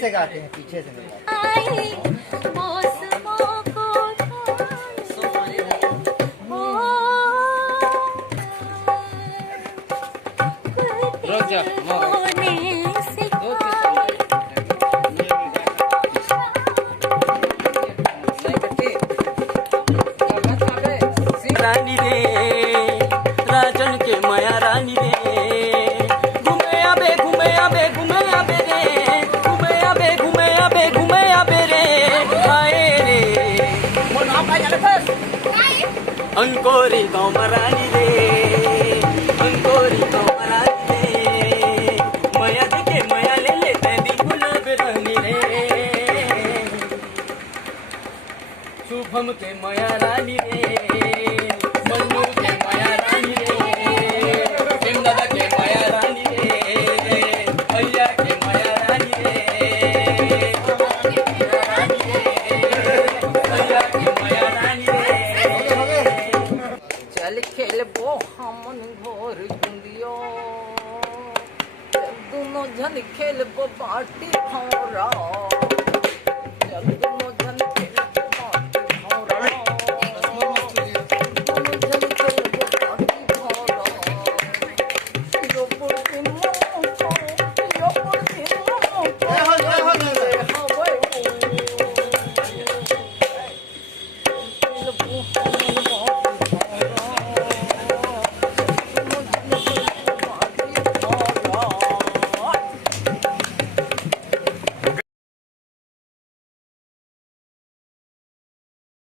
से गाते हैं, पीछे से नहीं गाते। रुक जा, रानी रे राजन के माया रानी रे घूमे आबे घूमे आबे घूमे आबे रे घूमे आबे घूमे आबे घूमे आबे रे आए रे अंकोरी गाँव रानी रे अंकोरी गाँव रानी रे माया देखे माया ले लेते भी गुलाब रानी रे शुभम के माया रानी रे मन्नू के माया रानी रे सिमदादा के माया रानी रे भैया के माया रानी रे भैया के माया रानी रे चल खेलबो हमन घोर गुंदियो दोनों जन खेलबो बाटी भौरा चल